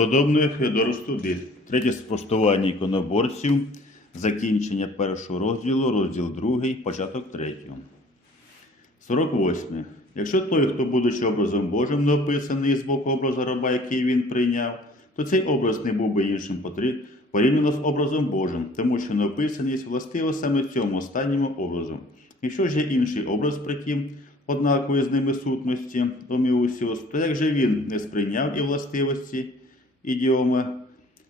Преподобний Феодор Студит. Третє спростування іконоборців. Закінчення першого розділу, розділ другий, початок третього. 48. Якщо той, хто, будучи образом Божим, не описаний з боку образу раба, який він прийняв, то цей образ не був би іншим порівняно з образом Божим, тому що неописаність властива саме цьому останньому образу. Якщо ж є інший образ, притім, однакової з ними сутності, оміусіус, то як же він не сприйняв і властивості ідіома,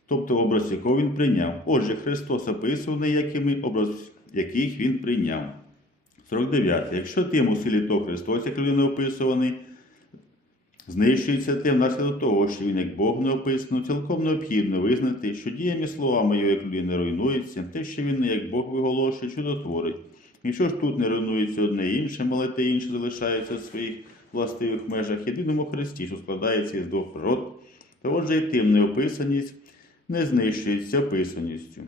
тобто образ якого він прийняв. Отже, Христос описуваний, якими образ яких він прийняв. 49. Якщо тим у силі то Христос, як людина описуваний, знищується тим внаслідок того, що він як Бог не описано, цілком необхідно визнати, що діями словами його як людини руйнується, те, що він не як Бог виголошує, чудотворить. Якщо ж тут не руйнується одне інше, але те інше залишається в своїх властивих межах єдиному Христі, що складається із двох природ, то отже і тим неописаність не знищується описаністю.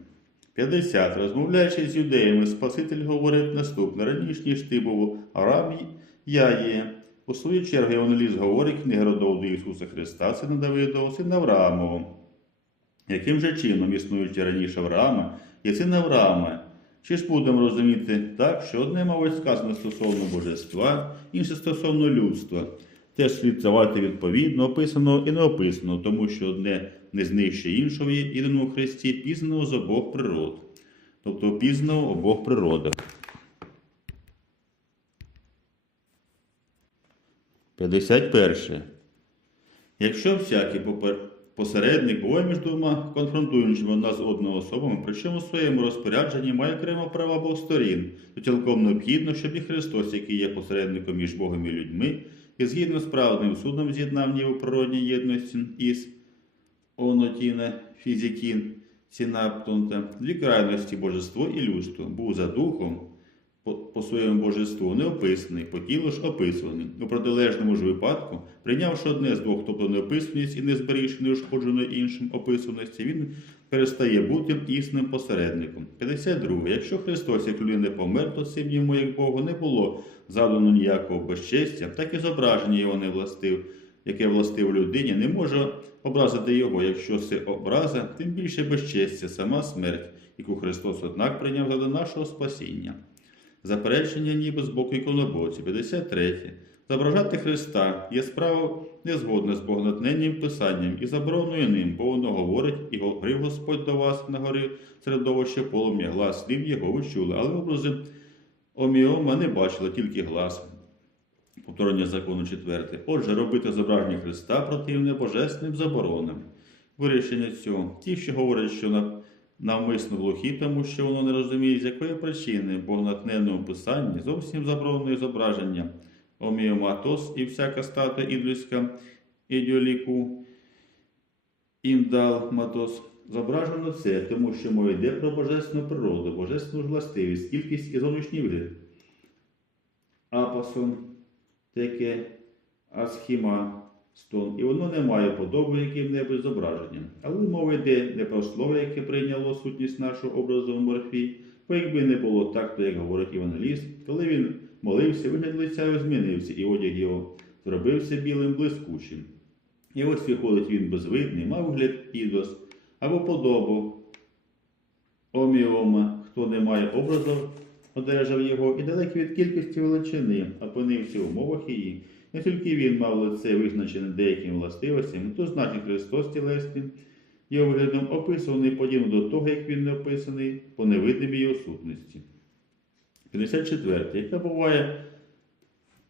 50. Розмовляючи з юдеями, Спаситель говорить наступне: раніше, ніж ти був Арам, я є. У свою чергу Євангеліст говорить книга родов до Ісуса Христа, сина Давидова, сина Авраамова. Яким же чином існуючи раніше Авраама, є син Авраама? Чи ж будемо розуміти так, що одне, мабуть, сказано стосовно божества, інше стосовно людства? Теж слід давати відповідно описано і не описано, тому що одне не знищує іншого в єдиному Христі, пізнаного з обох природ, тобто пізнаного обох природах. 51. Якщо всякий посередник буває між двома конфронтуючими одна з одного особами, причому в своєму розпорядженні має окремо права обох сторін, то цілком необхідно, щоб і Христос, який є посередником між Богом і людьми, і згідно з праведним судом з'єднав ніби природній єдності із онотіне фізикін сінаптонта, дві крайності божество і людство, був за духом по, по своєму божеству не описаний, по тілу ж описаний. У протилежному ж випадку, прийнявши одне з двох, тобто неописаність і не зберігши неушкодженої іншим описаності, він перестає бути існим посередником. 52. Якщо Христос, як людина помер, то цим йому, як Богу, не було завдано ніякого безчестя, так і зображення його не властив, яке властив людині, не може образити його, якщо це образа, тим більше безчестя, сама смерть, яку Христос, однак, прийняв для нашого спасіння. Заперечення ніби з боку іконоборців. 53. Зображати Христа є справа незгодна з богонатненням писанням і забороною ним, бо воно говорить, і говорив Господь до вас на горі середовище полум'я, глас слів його ви чули, але образи оміома не бачили, тільки глас. Повторення закону четверте. Отже, робити зображення Христа противне божественним заборонам. Вирішення цього. Ті, що говорять, що навмисно глухі, тому що воно не розуміє, з якої причини, бо в натхненному писанні зовсім заборонене зображення оміоматос і всяка статуя ідлюська ідіоліку індалматос. Зображено це, тому що мова йде про божественну природу, божественну властивість, кількість і зовнішній вигляд. Апосон, теке, асхіма, стон, і воно не має подоби яким-небудь зображенням. Але мова йде не про слово, яке прийняло сутність нашого образу в морфі, бо якби не було так, то як говорить Євангеліст, коли він молився, вигляд лиця його змінився, і одяг його зробився білим блискучим. І ось виходить він безвидний, мав вигляд ідос або подобу оміома, хто не має образу, одержав його, і далекий від кількості величини, опинився в умовах її. Не тільки він мав лице визначене деякими властивостями, то значить Христос тілесним, його виглядом описаний подібно до того, як він не описаний по невидимій його сутності. 54. Яка буває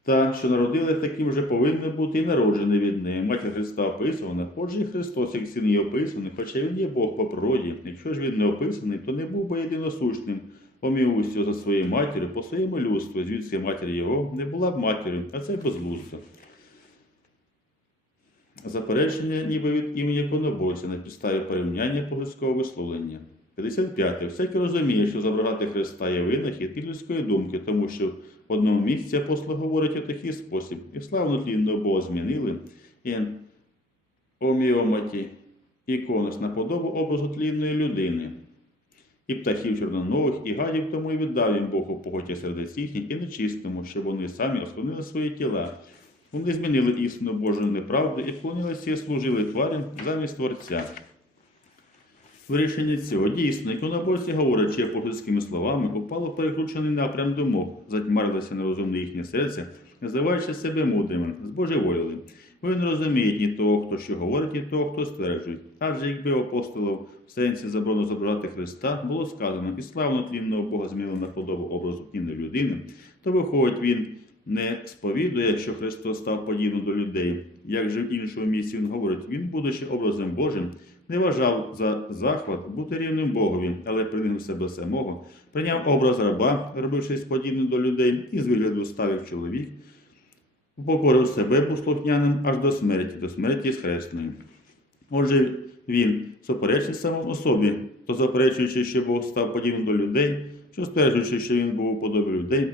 та, що народили, таким вже повинно бути і народжений від неї. Матір Христа описувана, отже і Христос, як син її описаний, хоча він є Бог по природі. Якщо ж він не описаний, то не був би єдиносущним помівустю за своєю матір'ю, по своєму людству, звідси матір його не була б матір'ю, а це безглуздо. Заперечення ніби від імені коноборця на підставі порівняння божеського висловлення. 55. Всякий розуміє, що зображати Христа є винахід і людської думки, тому що в одному місці апостол говорить у такий спосіб, і славну тлінну Бога змінили, і оміоматі іконос на подобу образу тлінної людини. І птахів чорнонових, і гадів тому і віддав їм Бог у поготі сердець їхніх і нечистому, щоб вони самі осквернили свої тіла. Вони змінили істину Божу неправду і вклонилися і служили тварям замість Творця. Вирішення цього дійсно, іконоборці, говорячи апостольськими словами, упало перекручений напрям думок, затьмарилося нерозумне їхнє серце, називаючи себе мудрими, збожеволіли. Вони не розуміють ні того, хто що говорить, ні того, хто стверджує. Адже якби апостолів в сенсі заборону зображати Христа було сказано, і славно тлінного Бога змінили на подобу образу тлінної людини, то виходить він не сповідує, що Христос став подібним до людей. Як же в іншому місці він говорить, він, будучи образом Божим, не вважав за захват бути рівним Богові, але прийняв себе самого, прийняв образ раба, робившись подібним до людей, і з вигляду ставив чоловік, упокорив себе послухняним аж до смерті, до смерті схресною. Отже, він суперечить самому собі, то заперечуючи, що Бог став подібним до людей, що стверджуючи, що він був у подобі людей,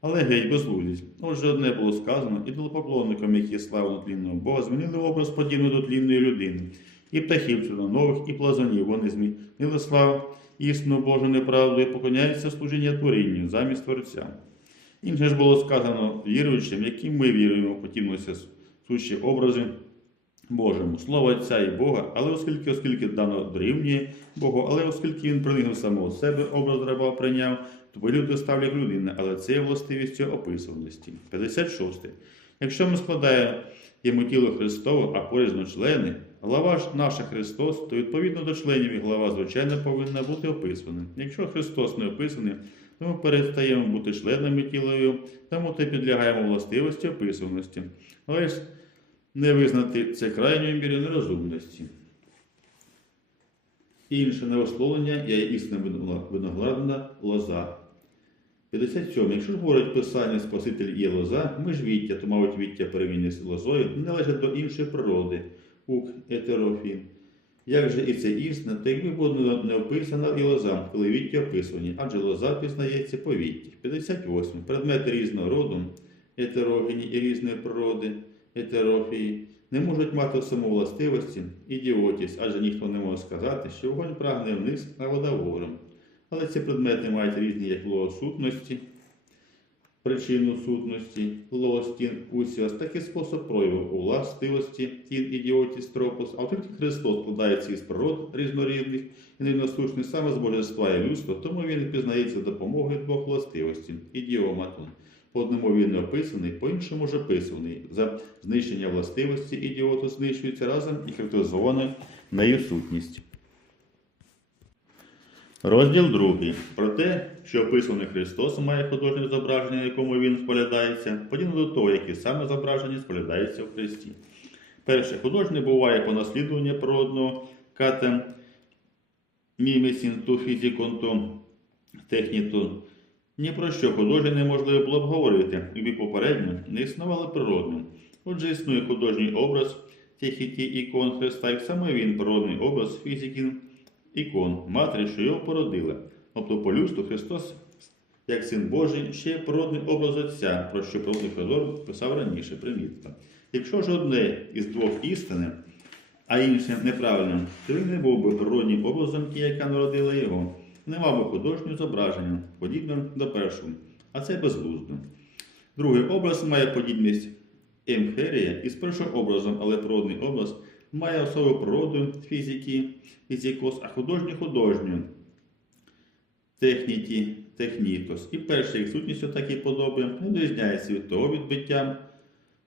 але геть безглуздість. Отже, одне було сказано, ідолопоклонникам, які славно тлінного Бога, змінили образ подібний до тлінної людини. І птахів чорнонових, і плазунів вони змінили славу істину Божу неправду і поклоняються служіння творінню замість Творця. Інше ж було сказано віруючим, яким ми віруємо, подібнося сущі образи Божому, Слово Отця і Бога, але оскільки, оскільки дано дорівнює Богу, але оскільки він прийняв самого себе, образ раба прийняв, то вигляд ставлять людини, але це є властивістю описуваності. 56. Якщо ми складаємо тіло Христове, а порізно члени, глава наша Христос, то відповідно до членів і глава, звичайно, повинна бути описана. Якщо Христос не описаний, то ми перестаємо бути членами тілою, тому то підлягаємо властивості описуваності. Але ж не визнати це крайньою мірою нерозумності. Інше невисловлення я є істинна виноградна лоза. 57. Якщо ж говорить Писання Спаситель є лоза, ми ж віття, то, мабуть, віття перемінне з лозою, не належать до іншої природи, ук етерофін. Як же і це істина, то якби було не описана і лоза, коли віття описані, адже лоза пізнається по вітті. 58. Предмети різного роду, етерогені і різної природи, етерофії, не можуть мати саму властивості ідіотість, адже ніхто не може сказати, що вогонь прагне вниз, а вода вгору. Але ці предмети мають різні як лого сутності, причину сутності, лостін, усіос, так і спосіб прояву у властивості, тін ідіотіс тропос, а оскільки Христос складається із природ різнорідних і нерівносущних саме з божества і людства, тому він пізнається допомогою двох властивостей ідіоматон. По одному він не описаний, по іншому ж описаний. За знищення властивості ідіоту знищується разом і характеризована нею сутність. Розділ 2. Про те, що описаний Христос має художнє зображення, на якому він споглядається, подібно до того, яке саме зображення споглядається в Христі. Перше, художник буває по наслідуванню природного катем мімесінту фізіконту техніту. Ні про що художнє неможливо було б говорити, якби попередньо не існувало природним. Отже, існує художній образ техіті ікон Христа, як саме він природний образ фізики ікон, матері, що його породила. Тобто по людству Христос, як син Божий, ще є природний образ Отця, про що природний Федор писав раніше, примітка. Якщо ж одне із двох істини, а інше неправильним, то він не був би природнім образом ті, яка народила його, не мав би художнього зображення, подібним до першого, а це безглуздо. Другий образ має подібність емхерія із першим образом, але природний образ має особу природу фізики, фізикос, а художній художню техніті, технітос. І перша їх сутністю подоби не відрізняється від того відбиття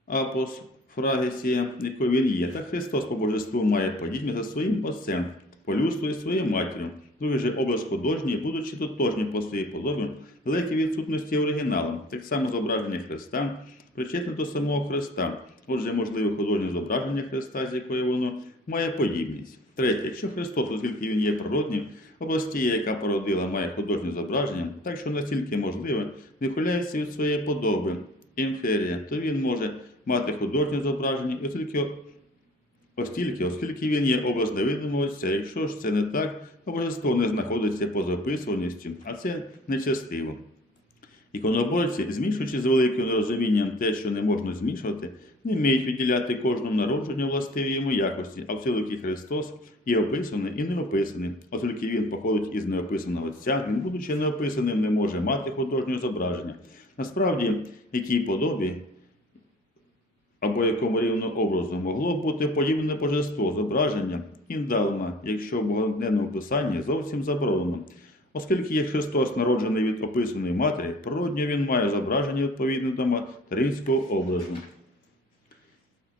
апос фрагесія, якою він є. Так Христос по божеству має подібність за своїм отцем, по і своєю матір'ю. Другий же образ художній, будучи тотожні по своїй подобі, далекі відсутності оригіналу. Так само зображення Христа причетне до самого Христа. Отже, можливе художнє зображення Христа, з якої воно має подібність. Третє, якщо Христос, оскільки Він є природнім, області, яка породила, має художнє зображення, так що настільки можливе, не хуляється від своєї подоби, інферія, то він може мати художнє зображення, оскільки, оскільки, оскільки він є образ невидимого Отця, якщо ж це не так, то божество не знаходиться поза описуваністю, а це нечестиво. Іконоборці, змішуючи з великим нерозумінням те, що не можна змішувати, не вміють виділяти кожному народженню властиві йому якості, а в цілки Христос є описаний і неописаний. Оскільки він походить із неописаного Отця, він, будучи неописаним, не може мати художнього зображення. Насправді, якій подобі або якому рівно образу могло б бути подібне божество зображення індалма, якщо в богодненному писанні зовсім заборонено. Оскільки як Христос народжений від описаної матері, природньо він має зображення відповідне до материнського образу.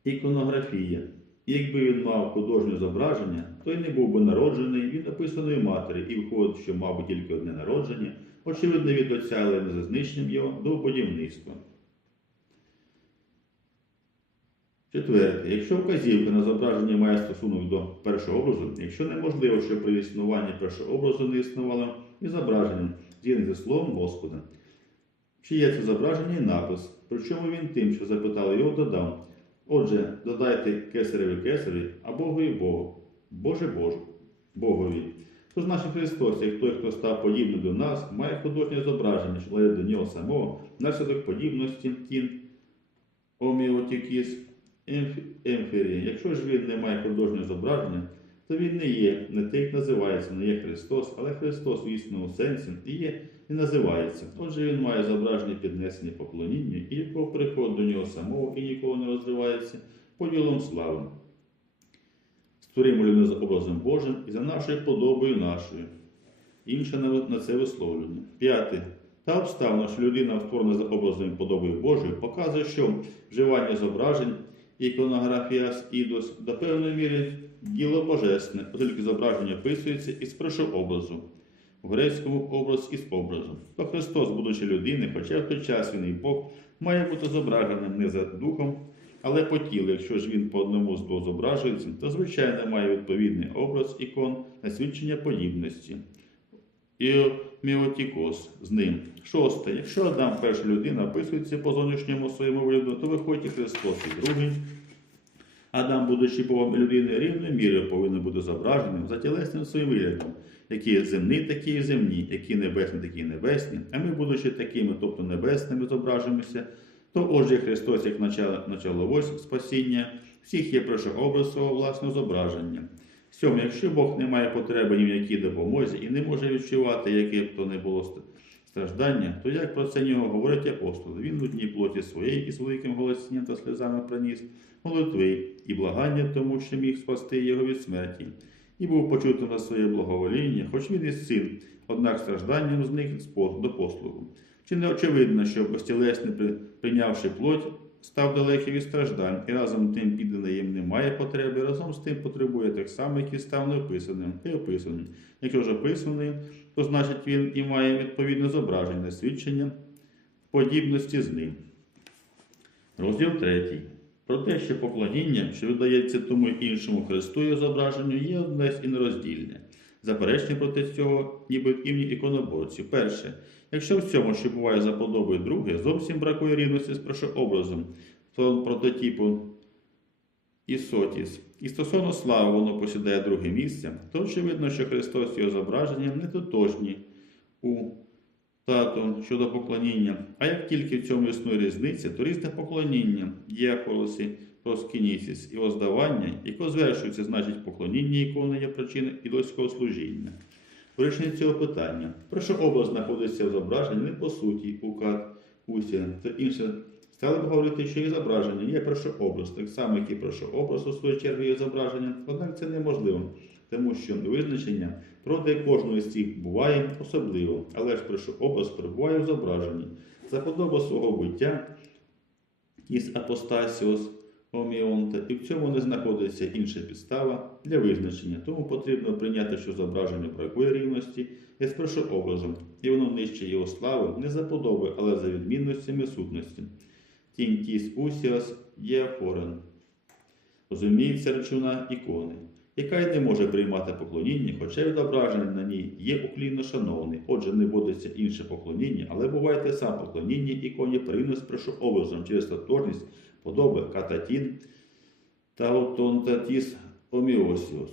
Іконографія. Якби він мав художнє зображення, то й не був би народжений від описаної матері, і виходить, що мав би тільки одне народження, очевидно, від отця, але не за знищенням його до будівництва. Четверте, якщо вказівка на зображення має стосунок до першого образу, якщо неможливо, щоб при існуванні першого образу не існувало і зображення, згідно зі словом Господа. Чи є це зображення і напис, причому він тим, що запитали його, додав. Отже, додайте кесареві кесареві, а Богові Богу, Боже Боже, Богові. Тож наш Христос, як той, хто став подібним до нас, має художнє зображення, що лежить до нього самого, внаслідок подібності тін оміотікіс емфірі. Якщо ж він не має художнього зображення, то він не є, не як називається, не є Христос, але Христос в існому сенсі і є і називається. Отже, він має зображення піднесення поклоніння, і якого приход до нього самого і ніколи не розривається поділом слави. Створимо людину за образом Божим і за нашою подобою нашою. Інше на, це висловлення. П'яте. Та обставина, що людина створена за образом і подобою Божою, показує, що вживання зображень, іконографія з ідос до певної міри діло божественне, оскільки зображення описується із образу, в грецькому образ із образом. То Христос, будучи людиною, хоча в той час він і Бог, має бути зображеним не за духом, але по тілу. Якщо ж він по одному з двох зображується, то звичайно має відповідний образ ікон на свідчення подібності. І міотікос з ним. Шосте. Якщо Адам, перша людина, описується по зовнішньому своєму вигляду, то виходить і Христос і другий. Адам, будучи Богом людини рівною мірою, повинен бути зображеним за тілесним своїм виглядом, які земні, такі і земні, які небесні, такі і небесні. А ми, будучи такими, тобто небесними, зображуємося, то отже Христос, як начало, начало ось спасіння, всіх є образ свого власного зображення. Сьоме, якщо Бог не має потреби ні в якій допомозі і не може відчувати, яке б то не було страждання, то як про це нього говорить апостол? Він у дні плоті своєї із великим голосінням та сльозами приніс молитви і благання тому, що міг спасти його від смерті, і був почутим на своє благовоління, хоч він і син, однак стражданням зник до послугу. Чи не очевидно, що безтілесний, прийнявши плоть, став далекий від страждань, і разом тим їм немає потреби, разом з тим потребує так само, як і став неописаним і описаним. Якщо ж описаний, то значить він і має відповідне зображення, свідчення подібності з ним. Розділ 3. Про те, що поклоніння, що видається тому іншому Христу і зображенню, є одне і нероздільне. Заперечення проти цього, ніби в імені іконоборців. Перше, якщо в цьому, що буває за подобою друге, зовсім бракує рівності з першообразом, то прототипу Ісотіс. І стосовно слави воно посідає друге місце, то очевидно, що Христос і його зображення не тотожні у тату щодо поклоніння. А як тільки в цьому існує різниця, то різне поклоніння, діаколоси, проскінісіс і оздавання, яке звершується, значить поклоніння ікони є причиною ідольського служіння. Вирішення цього питання. Перший образ знаходиться в зображенні не по суті, у кат, та інше. Стали б говорити, що і зображення є перший образ, так само, як і перший образ у свою чергу є зображення, однак це неможливо, тому що визначення проти кожного з цих буває особливо, але ж перший образ перебуває в зображенні. За подоба свого буття із апостасіос оміонта, і в цьому не знаходиться інша підстава для визначення. Тому потрібно прийняти, що зображення бракує рівності із першообразом, і воно нижче його слави не за подоби, але за відмінностями сутності. Тінтіс усіас діафорен. Розуміється речовина ікони, яка й не може приймати поклоніння, хоча відображення на ній є уклінно шановний. Отже, не вводиться інше поклоніння, але буває те саме поклоніння іконі принос першообразом через тотожність подоби кататін та отонтатіс оміосіос.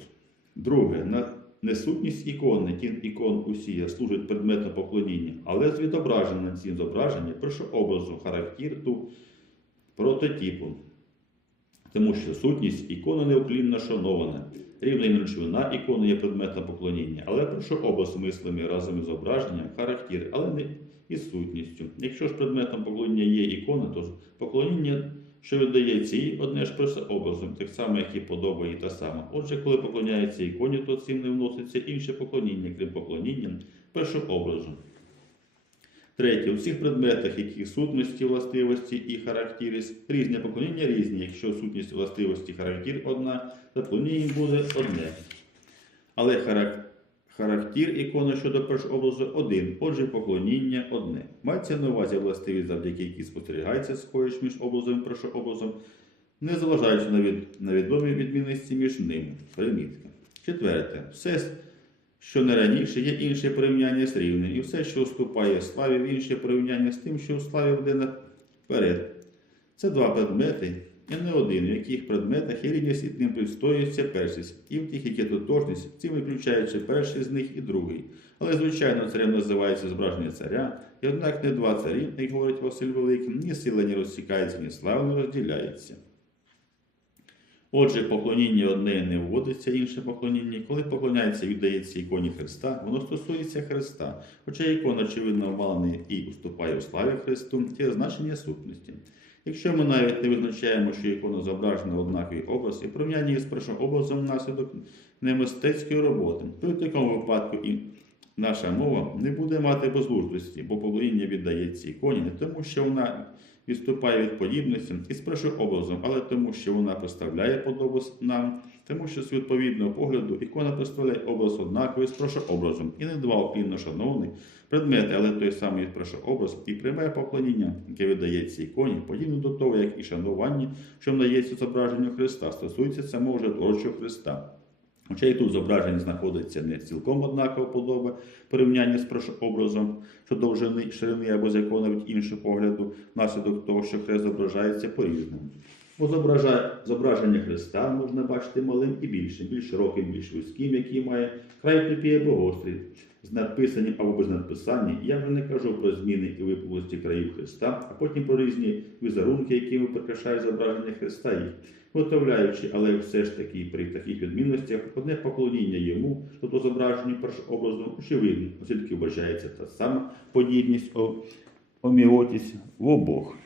Друге, несутність ікони, тін ікон усія служить предметом поклоніння, але з відображенням на цім зображенні першообразу характеру прототипу. Тому що сутність ікони неуклінно шанована. Рівна і речовина ікони є предметом поклоніння, але першообраз мислами разом із зображенням характер, але не із сутністю. Якщо ж предметом поклоніння є ікона, то поклоніння що віддається їй одне ж образом, так само, як і подоба їй та сама. Отже, коли поклоняється іконі, то цим не вноситься інше поклоніння, крім поклоніння першообразу. Третє. У всіх предметах, які сутності, властивості і характери, різні поклоніння різні. Якщо сутність властивості характер одна, то поклоніння буде одне. Але харак- характер ікони щодо першообразу один, отже, поклоніння одне. Мається на увазі властивість, завдяки якій спостерігається схожість між образом і першообразом, не зважаючи на, від, на відомі відмінності між ними. Примітка. Четверте. Все, що не раніше, є інше порівняння з рівнем, і все, що уступає славі в інше порівняння з тим, що у славі буде наперед. Це два предмети, і не один, в яких предметах є рівність і тим підстоюється першість, і в тих, які тотожність, цим виключаючи перший з них і другий. Але, звичайно, царем називається зображення царя, і однак не два царі, як говорить Василь Великий, ні сила не розсікається, ні слава не розділяється. Отже, поклоніння одне не вводиться інше поклоніння. Коли поклоняється і віддається іконі Христа, воно стосується Христа. Хоча ікона, очевидно, обвалений і уступає у славі Христу, є значення сутності. Якщо ми навіть не визначаємо, що ікона зображена однаковий образ, і порівняння її з першообразом внаслідок немистецької роботи, то в такому випадку і наша мова не буде мати безглуздості, бо полоїння віддається іконі не тому, що вона відступає від подібності із першообразом, але тому, що вона представляє подобу нам, тому що з відповідного погляду ікона представляє образ однаковий з першообразом, і не два опільно шановних предмети, але той самий першообраз і пряме поклоніння, яке видається іконі, подібно до того, як і шанування, що надається зображенню Христа, стосується самого вже творчого Христа. Хоча і тут зображення знаходиться не цілком однакова подоба порівняння з першообразом, що довжини, ширини або з якого навіть іншого погляду, внаслідок того, що хрест зображається по-різному. Бо зобража- зображення Христа можна бачити малим і більшим, більш широким, більш вузьким, який має край тупі або гострий, з надписанням або без надписання. Я вже не кажу про зміни і випуклості країв Христа, а потім про різні візерунки, якими прикрашають зображення Христа їх, виготовляючи, але все ж таки при таких відмінностях одне поклоніння йому, тобто зображенню першообразу, очевидно, оскільки вважається та сама подібність оміотість в обох.